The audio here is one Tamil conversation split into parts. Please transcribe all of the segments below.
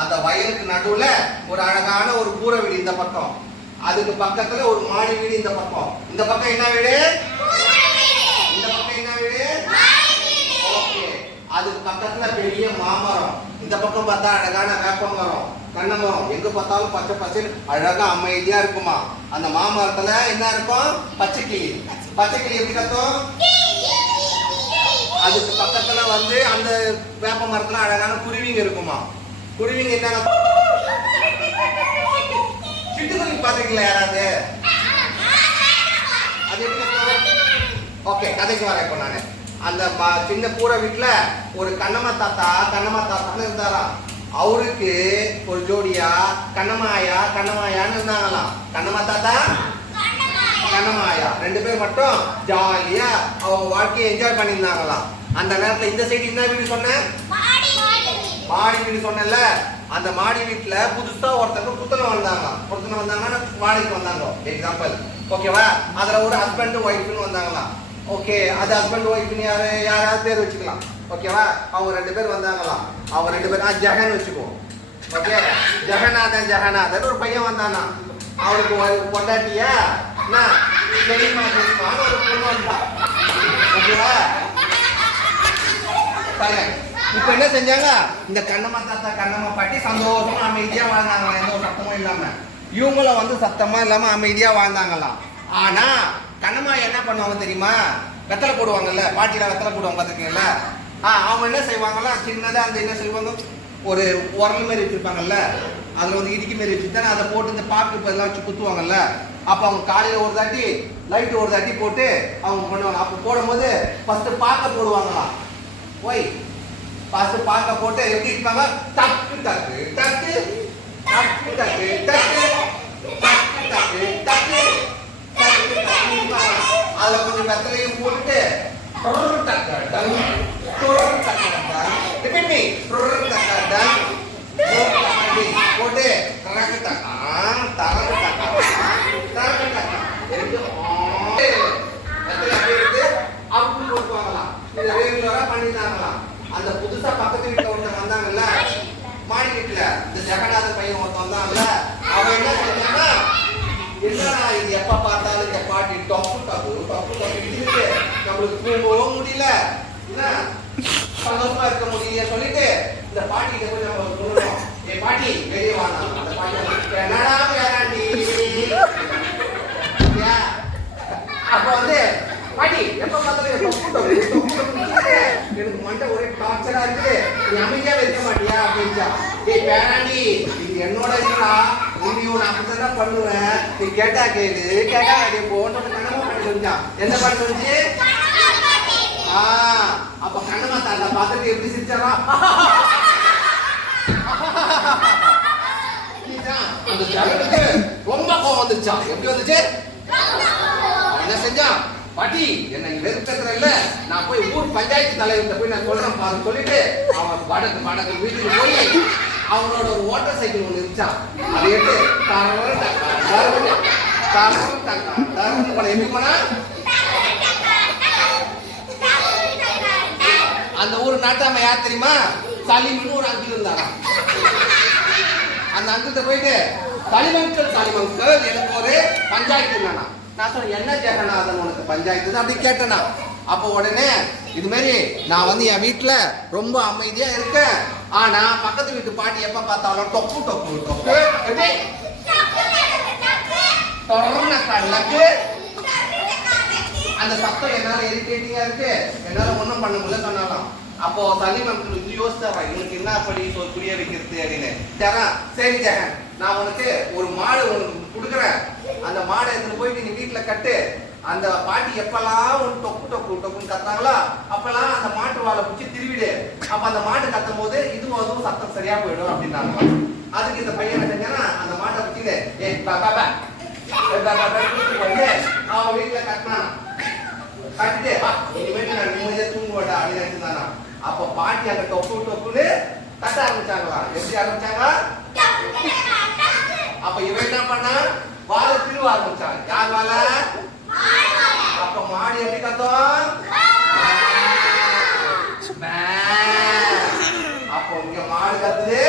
அந்த வயலுக்கு நடுவுல ஒரு அழகான ஒரு கூரை வீடு இந்த பக்கம், அதுக்கு பக்கத்துல ஒரு மாடி வீடு இந்த பக்கம். இந்த பக்கம் என்ன வீடு? இந்த பக்கம் என்ன வீடு? ஓகே. அதுக்கு பக்கத்துல பெரிய மாமரம், இந்த பக்கம் பார்த்தா அழகான வேப்ப மரம், தென்னை மரம், எங்க பார்த்தாலும் பச்சை பச்சை அழகா அமைதியா இருக்குமா. அந்த மாமரத்துல என்ன இருக்கும்? பச்சை கிளி. பச்சை கிளி எப்படி கத்தும்? அதுக்கு பக்கத்துல வந்து அந்த வேப்ப மரத்துல அழகான குருவிங்க இருக்குமா. குருவிங்க என்ன? சிட்டுக்குருவி பாத்துருக்கீங்களா யாராவது? அது எப்படி கத்தும்? ஓகே, கதைக்கு வரேன் இப்போ நானு. அந்த சின்ன கூரை வீட்டுல ஒரு கண்ணம்மா தாத்தான்னு இருந்தாராம். அவருக்கு ஒரு ஜோடியா கண்ணமாயான்னு இருந்தாங்களாம். கண்ணம்மா தாத்தா கண்ணமாயா ரெண்டு பேர் மட்டும் ஜாலியா அவங்க வாழ்க்கையை என்ஜாய் பண்ணியிருந்தாங்களாம். அந்த நேரத்துல இந்த சைடு என்ன வீடு சொன்னேன்? மாடி வீடு சொன்னேன்ல. அந்த மாடி வீட்டுல புதுசா ஒருத்தங்க புத்தனை வந்தாங்கன்னா வாடகைக்கு வந்தாங்க எக்ஸாம்பிள். ஓகேவா? அதுல ஒரு ஹஸ்பண்ட் ஒய்ஃப்னு வந்தாங்களாம். ஓகே, அது ஹஸ்பண்ட் ஒய்ஃப்னு யாராவது பேர் வச்சுக்கலாம். ஓகேவா? அவங்க ரெண்டு பேர் வந்தாங்களாம். அவங்க ரெண்டு பேரும் ஜெகன் வச்சுக்குவோம். ஓகே, ஜெகநாதன் ஒரு பையன் வந்தானா. அவனுக்கு பொண்டாட்டியா ஒரு பொண்ணு வந்தா. ஓகேவா? இப்ப என்ன செஞ்சாங்க? இந்த கண்ணம்மா தாத்தா கண்ணம்மா பாட்டி சந்தோஷமா அமைதியா வாழ்ந்தாங்களாம், எந்த ஒரு சத்தமும் இல்லாம. இவங்களும் வந்து சத்தமா இல்லாம அமைதியா வாழ்ந்தாங்களாம். ஆனா கண்ணம்மா என்ன பண்ணுவாங்க தெரியுமா? வெத்தலை போடுவாங்கல்ல, பாட்டியில வெத்தலை போடுவாங்க பார்த்துருக்கீங்களா? அவங்க என்ன செய்வாங்களா, சின்னதா அந்த என்ன செய்வாங்க, ஒரு உரல் மாரி வச்சிருப்பாங்கல்ல, அதுல வந்து இடிக்கி மாரி வச்சுட்டாங்க, அதை போட்டு இந்த பாக்கு எல்லாம் வச்சு குத்துவாங்கல்ல. அப்ப அவங்க காலையில ஒரு தாட்டி லைட்டு ஒரு தாட்டி போட்டு அவங்க பண்ணுவாங்க. அப்ப போடும்போது ஃபர்ஸ்ட் பாக்க போடுவாங்களாம். ஒய் ஃபர்ஸ்ட் பாக்க போட்டு எப்படி இருப்பாங்க? டக்கு டக்கு டக்கு டக்கு டக்கு டக்கு டக்கு டக்கு டக்கு அதுல கொஞ்சம் வெத்தலையும் போட்டுட்டு போட்டு பண்ணிருந்தாங்களாம். அந்த புதுசா பக்கத்து வீட்டுல ஒருத்தர் வந்தாங்கல்ல, மாடி வீட்டுல இந்த ஜெகநாதன் பையன் ஒருத்தர் வந்தாங்கல்ல, அவன் என்ன செஞ்சாங்கன்னா, என்னடா இது எப்ப பார்த்தாலும் இந்த பாட்டி டப்பு இருக்கு, நம்மளுக்கு தூங்கவும் முடியல, என்ன சந்தோஷமா இருக்க முடியல சொல்லிட்டு இந்த பாட்டி போய் நம்ம சொல்லணும், ஏ பாட்டி வெளியே வாங்க. அந்த பாட்டி என்னடா வேறாண்டி, அப்ப வந்து பாட்டி எப்ப பார்த்தாலும் எனக்கு மண்டை ஒரே டார்ச்சரா இருக்குது, நீ அமைதியா வைக்க மாட்டியா அப்படின்ச்சா. ஏய் பேராண்டி, இது என்னோட இதுடா, உன்னையும் நான் அப்படிதான் பண்ணுவேன், நீ கேட்டா கேளு கேட்டா அப்படியே போன்னு கண்ணமா பண்ணி சொல்லிச்சான். என்ன பண்ண சொல்லிச்சு? அப்ப கண்ணமா தாண்டா பார்த்துட்டு எப்படி சிரிச்சாரா? அந்த ஜனத்துக்கு ரொம்ப கோவம் வந்துச்சா. எப்படி வந்துச்சு? என்ன செஞ்சான்? பாட்டி என்ன வெறுக்கிறதுல இல்ல, நான் போய் ஊர் பஞ்சாயத்து தலைவர்கிட்ட போய் நான் சொல்றேன் பாரு சொல்லிட்டு அவன் வடக்கு வீட்டுக்கு போய் அவனோட ஒரு மோட்டார் சைக்கிள் ஒன்று இருந்துச்சான். அதை எடுத்து எப்படி போனா அந்த ஊர் நாட்டாம யார் தெரியுமா? சலிமன் ஒரு அங்கிள் இருந்தாராம். அந்த அங்கிள்கிட்ட போயிட்டு சலிமங்கல் எனக்கு ஒரு பஞ்சாயத்து இல்லைனா. நான் சொல்றேன், என்ன ஜெகநாதன் உனக்கு பஞ்சாயத்து அப்படி கேட்டேனா. அப்போ உடனே இது மாதிரி நான் வந்து என் வீட்டுல ரொம்ப அமைதியா இருக்கேன், ஆனா பக்கத்து வீட்டு பாட்டி எப்ப பார்த்தாலும் டொப்பு டொப்பு டொப்பு அந்த சத்தம் என்னால இரிட்டேட்டிங்கா இருக்கு, என்னால ஒண்ணும் பண்ண முடியல சொன்னாலாம். அப்போ சலிமன் இது யோசிச்சாரா, இவனுக்கு என்ன அப்படி புரிய வைக்கிறது அப்படின்னு. சரி ஜெகன், நான் உனக்கு ஒரு மாடு உனக்கு கொடுக்குறேன், அந்த மாடை எடுத்துட்டு போயிட்டு நீ வீட்டுல கட்டு. அந்த பாட்டி எப்பெல்லாம் ஒரு டொக்கு டொக்கு டொக்குன்னு கத்துறாங்களோ அப்பெல்லாம் அந்த மாட்டு வாழை பிடிச்சி திருவிடு. அப்ப அந்த மாட்டு கத்தும் போது இதுவும் அதுவும் சத்தம் சரியா போயிடும் அப்படின்னாங்க. அதுக்கு இந்த பையன் என்ன செஞ்சானா, அந்த மாட்டை வச்சுட்டு அவன் வீட்டுல கட்டினான். கட்டிட்டு இனிமேட்டு நான் நிம்மதியா தூங்குவேடா அப்படின்னு நினைச்சிருந்தானா. அப்ப பாட்டி அங்க டொக்கு டொக்குன்னு கட்ட ஆரம்பிச்சாங்களா. எப்படி ஆரம்பிச்சாங்க? அப்ப இவன் என்ன பண்ணா, வாழை திருவ ஆரம்பிச்சான். யார் வாழை? அப்ப மாடி எப்படி கத்தோம்? அப்போ இங்க மாடு கத்துது,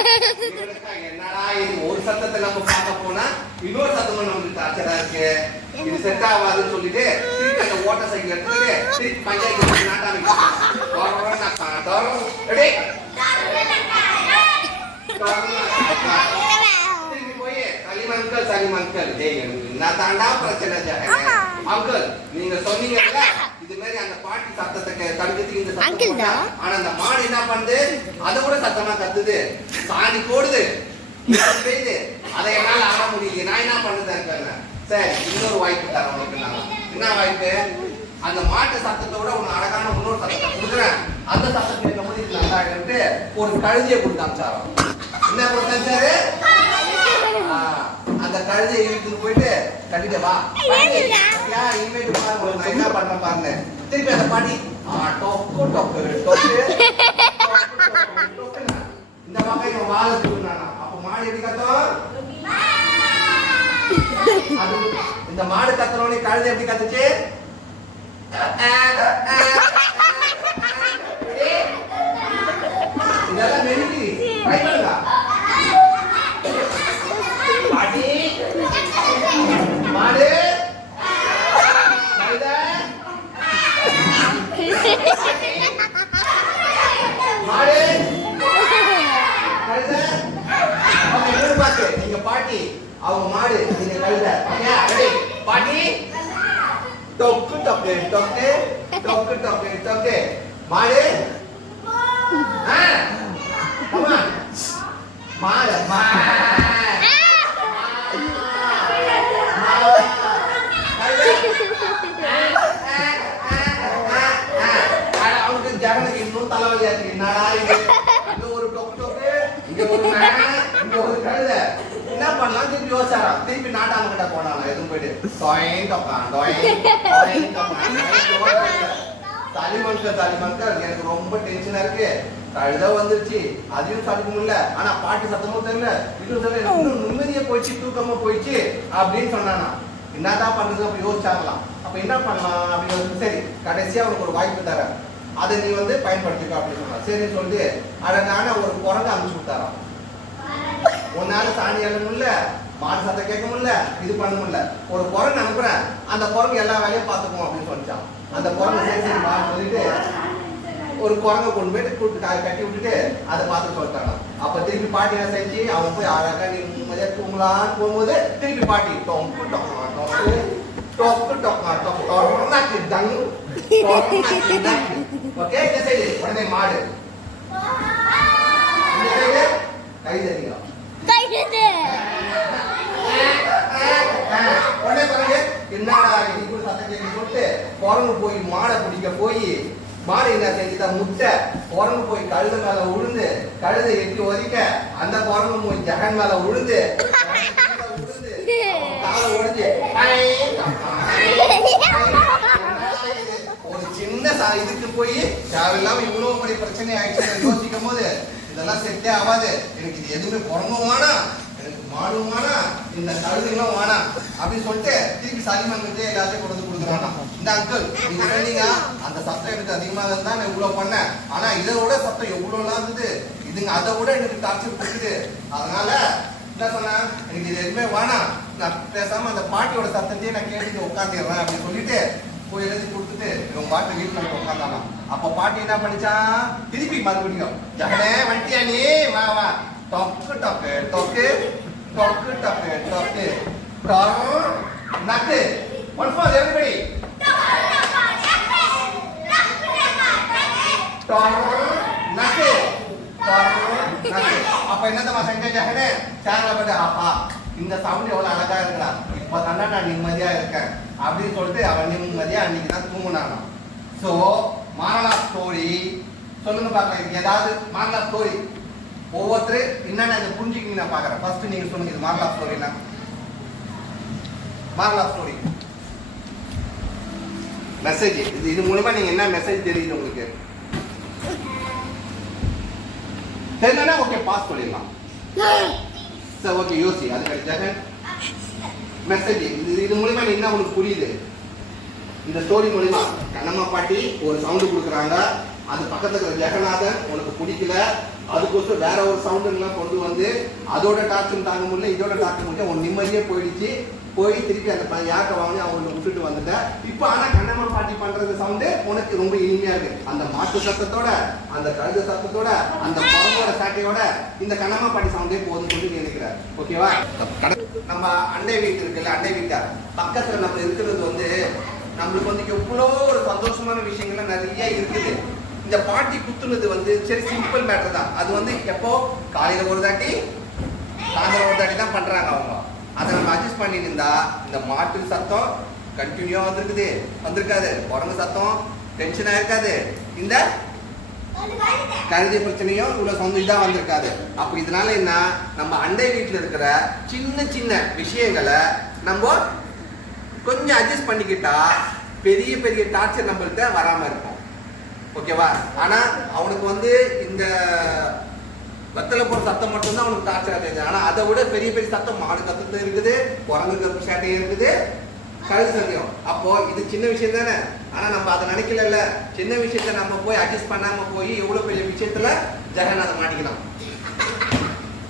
என்னடா இது ஒரு சத்தத்தை நம்ம பார்க்க போனா இன்னொரு சத்தமும் நமக்கு டார்ச்சரா இருக்கு. இது செட் ஆகாதுன்னு சொல்லிட்டு திருப்பி அந்த ஓட்டர் சைக்கிள் எடுத்துட்டு திருப்பி பஞ்சாயத்து நாட்டாம போய் சலிமன்கள் நான் தாண்டா பிரச்சனை அங்கிள் நீங்க சொன்னீங்கல்ல இது மாதிரி அந்த பாட்டி சத்தத்தை தடுக்கிறதுக்கு இந்த சத்தம். ஆனா அந்த மாடு என்ன பண்ணுது அதை கூட சத்தமா கத்துது, சாணி போடுது, செய்யுது. அதை என்னால ஆட முடியல. நான் என்ன பண்ணுறேன்? சரி இன்னொரு வாய்ப்பு தரேன் உனக்கு. நான் என்ன வாய்ப்பு? அந்த மாட்டு சத்தத்தை விட உனக்கு அழகான இன்னொரு சத்தத்தை கொடுக்குறேன். அந்த சத்தத்தை கேட்கும்போது இது நல்லா இருக்கு. ஒரு கழுதியை கொடுத்தாச்சாரோ. என்ன கொடுத்தாச்சாரு? அந்த கழுதியை இழுத்துட்டு போயிட்டு கட்டிட்டு வா இனிமேட்டு பாருங்க நான் என்ன பண்றேன் பாருங்க. திருப்பி அந்த பாட்டி டொக்கு டொக்கு டொக்கு இந்த பக்கம் இவன் வாழை தூக்குனானா. அப்ப மாடு எப்படி கத்தும்? அது இந்த மாடு கத்துறோன்னு கழுதை எப்படி கத்துச்சு? இதெல்லாம் மெலிட்டி ட்ரை பண்ணுங்க. பாட்டி மாடு கழுதை மாடு கழுதை. ஓகே மூணு பாட்டு. நீங்க பாட்டி அவங்க மாடு நீங்க கழுதை. Okay ready? பாட்டி டொக்கு டொக்கு டொக்கு டொக்கு டொக்கு டொக்கு மாடு கமா மாடு அவனுக்கு ஜகனுக்கு இன்னும் தலைவலியாச்சு. என்னடா இது? இங்க ஒரு டொக்கு டொக்கு இங்க ஒரு இங்க ஒரு கழுதை. என்ன பண்ணலாம் திருப்பி யோசிச்சாராம். திருப்பி நாட்டாம கிட்ட போனாங்க. எதுவும் போயிட்டு சலிமன்கள் எனக்கு ரொம்ப டென்ஷனா இருக்கு. கழுத வந்துருச்சு அதையும் தடுக்க முடியல. ஆனா பாட்டி சத்தமும் தெரியல இதுவும் தெரியல. இன்னும் நிம்மதியா போயிடுச்சு தூக்கமா போயிடுச்சு அப்படின்னு சொன்னானா. என்னதான் பண்றது அப்படி யோசிச்சாங்களாம். அப்ப என்ன பண்ணலாம் அப்படின்னு சரி கடைசியா அவனுக்கு ஒரு வாய்ப்பு தர அதை நீ பயன்படுத்திக்க அப்படின்னு சொன்னா. சரி சொல்லிட்டு அழகான ஒரு குரங்கு அனுப்பிச்சு விட்டாராம். உன்னால சாணி அள்ள முடியல, மாடு சத்தம் கேட்க முடியல, இது பண்ண முடியல. ஒரு குரங்கு அனுப்புறேன், அந்த குரங்கு எல்லா வேலையும் பார்த்துக்குவோம் அப்படின்னு சொல்லிச்சான். அந்த குரங்கு சரி சரி மாடு சொல்லிட்டு ஒரு குரங்கை கொண்டு போயிட்டு கூட்டு கட்டி விட்டுட்டு அதை பார்த்து சொல்லிட்டாங்க. அப்ப திருப்பி பாட்டி என்ன செஞ்சு அவன் போய் அழகா நீ நிம்மதியா தூங்கலான்னு போகும்போது திருப்பி பாட்டி டொக்கு டொக்கா டொக்கு டொக்கு டொக்கா டொக்கு டொக்கு டங் ஓகே. இந்த சைடு உடனே மாடு, இந்த சைடு கை தட்டிங்க உடனே பாருங்க. என்னடா இது கூட சத்தம் கேட்க சொல்லிட்டு குரங்கு போய் மாடை பிடிக்க போய் மாடு என்ன செஞ்சுதான் முட்டை குரங்கு போய் கழுத மேல உழுந்து கழுதை எட்டி ஒதிக்க அந்த குரங்கு போய் ஜெகன் மேல உழுந்து காலை உடைஞ்சு ஒரு சின்ன இதுக்கு போய் தேவையில்லாம இவ்வளவு பெரிய பிரச்சனை ஆயிடுச்சு யோசிக்கும் போது இதெல்லாம் செட்டே ஆகாது. எனக்கு இது எதுவுமே குரங்கும் வேணாம், எனக்கு மாடும் வேணாம், இந்த கழுதைகளும் வேணாம் அப்படின்னு சொல்லிட்டு திருப்பி சலிமன்கிட்டே எல்லாத்தையும் கொண்டு கொடுக்குறானா. இந்த அங்கிள் நீங்க சொன்னீங்க அந்த சத்தம் எனக்கு அதிகமாக இருந்தா நான் இவ்வளவு பண்ணேன். ஆனா இதை விட சத்தம் எவ்வளவு இருந்தது, இதுங்க அதை விட எனக்கு டார்ச்சர் கொடுக்குது. அதனால என்ன சொன்னா எனக்கு இது எதுவுமே வேணாம், நான் பேசாம அந்த பாட்டியோட சத்தத்தையே நான் கேட்டுட்டு உட்காந்துடுறேன் அப்படின்னு சொல்லிட்டு போய் எழுதி கொடுத்துட்டு இவன் பாட்டு வீட்டுல உட்காந்தானா. அப்ப பாட்டி என்ன பண்ணிச்சான் திருப்பி மறுபடியும் ஜகனே வண்டியா நீ வா வா டொக்கு டொக்கு டொக்கு டொக்கு டொக்கு டொக்கு நக்கு ஒன் ஃபார் எவ்ரிபடி நக்கு நக்கு. அப்ப என்னத்தமா செஞ்ச ஜகனே சேனல பட்டு ஆப்பா இந்த சவுண்ட் எவ்வளவு அழகா இருக்கிறா, இப்ப தானே நான் நிம்மதியா இருக்கேன் அப்படின்னு சொல்லிட்டு அவன் நிம்மதியா அன்னைக்கு தான் தூங்குனானா. சோ மாரலா ஸ்டோரி சொல்லுங்க பார்க்கலாம். இது ஏதாவது மாரலா ஸ்டோரி ஒவ்வொருத்தரும் என்னென்ன அதை புரிஞ்சுக்கிங்க நான் பாக்குறேன். ஃபர்ஸ்ட் நீங்க சொல்லுங்க இது மாரலா ஸ்டோரினா. மாரலா ஸ்டோரி மெசேஜ் இது மூலமா நீங்க என்ன மெசேஜ் தெரியுது உங்களுக்கு தெரியலன்னா ஓகே பாஸ் பண்ணிடலாம். சரி ஓகே யோசி அது கிடைச்சாங்க மெசேஜ் இது மூலமா என்ன உங்களுக்கு புரியுது? இந்த ஸ்டோரி மூலமா கண்ணம்மா பாட்டி ஒரு சவுண்டு கொடுக்குறாங்க, அது பக்கத்துல இருக்கிற ஜெகநாதன் உனக்கு பிடிக்கல, அதுக்கோசம் வேற ஒரு சவுண்டுலாம் கொண்டு வந்து அதோட டார்ச்சும் தாங்க முடியல, இதோட டார்ச்சு முடியல, உன் நிம்மதியே போயிடுச்சு. போய் திருப்பி அந்த யாக்கை வாங்கி அவங்களை விட்டுட்டு வந்துட்டேன். இப்போ ஆனா கண்ணம்மா பாட்டி பண்றது சவுண்டு உனக்கு ரொம்ப இனிமையா இருக்கு. அந்த மாட்டு சத்தத்தோட, அந்த கழுத சத்தத்தோட, அந்த குழம்போட சாட்டையோட இந்த கண்ணம்மா பாட்டி சவுண்டே போதும் சொல்லி நினைக்கிற. ஓகேவா? நம்ம அண்டை வீட்டு இருக்குல்ல, அண்டை வீட்டார் பக்கத்துல நம்ம இருக்கிறது வந்து நம்மளுக்கு வந்து எவ்வளோ ஒரு சந்தோஷமான விஷயங்கள்லாம் நிறைய இருக்குது. இந்த பாட்டி குத்துனது வந்து சரி சிம்பிள் மேட்டர் தான். அது வந்து எப்போ காலையில ஒரு தாட்டி சாயந்தரம் ஒரு தாட்டி தான் பண்றாங்க அவங்க. அதை நம்ம அட்ஜஸ்ட் பண்ணி இருந்தா இந்த மாட்டு சத்தம் கண்டினியூவா வந்திருக்காது, குரங்கு சத்தம் டென்ஷனா இருக்காது, இந்த கழுதை பிரச்சனையும் இவ்வளவு சொந்த இதா வந்திருக்காது. அப்ப இதனால என்ன, நம்ம அண்டை வீட்டுல இருக்கிற சின்ன சின்ன விஷயங்களை நம்ம கொஞ்சம் அட்ஜஸ்ட் பண்ணிக்கிட்டா பெரிய பெரிய டார்ச்சர் நம்மள்கிட்ட வராம இருக்கும். ஓகேவா? ஆனா அவனுக்கு வந்து இந்த வெத்தலை போற சத்தம் மட்டும்தான் அவனுக்கு டார்ச்சரா தெரியுது. ஆனா அதை விட பெரிய பெரிய சத்தம் மாடு கத்துட்டு இருக்குது, குரங்கு கப்பு சாட்டையும் இருக்குது, கழுது சத்தியம். அப்போ இது சின்ன விஷயம் தானே. ஆனா நம்ம அதை நினைக்கல. சின்ன விஷயத்த நம்ம போய் அட்ஜஸ்ட் பண்ணாம போய் எவ்வளவு பெரிய விஷயத்துல ஜெகநாதன் மாட்டிக்கலாம்.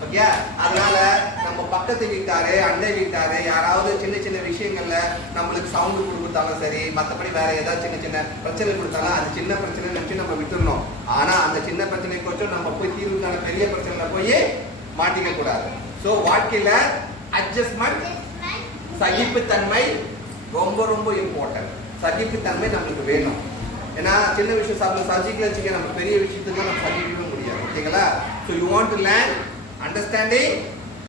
ஓகே? அதனால நம்ம பக்கத்து வீட்டாரு, அண்டை வீட்டாரு யாராவது சின்ன சின்ன விஷயங்கள்ல நம்மளுக்கு சவுண்டு கொடுத்தாலும் சரி, மற்றபடி வேற ஏதாவது சின்ன சின்ன பிரச்சனை கொடுத்தாலும் அது சின்ன பிரச்சனை நினைச்சு நம்ம விட்டுறணும். ஆனா அந்த சின்ன பிரச்சனை கொஞ்சம் நம்ம போய் தீர்வுக்கான பெரிய பிரச்சனைல போய் மாட்டிக்க கூடாது. ஸோ வாழ்க்கையில அட்ஜஸ்ட்மெண்ட், சகிப்புத்தன்மை ரொம்ப ரொம்ப இம்பார்ட்டன்ட். சகிப்புத்தன்மை நம்மளுக்கு வேணும். ஏன்னா சின்ன விஷயம் சாப்பிட சகிக்கல வச்சுக்க, நம்ம பெரிய விஷயத்துக்கு நம்ம சகிக்கவே முடியாது. ஓகேங்களா? So you want to learn understanding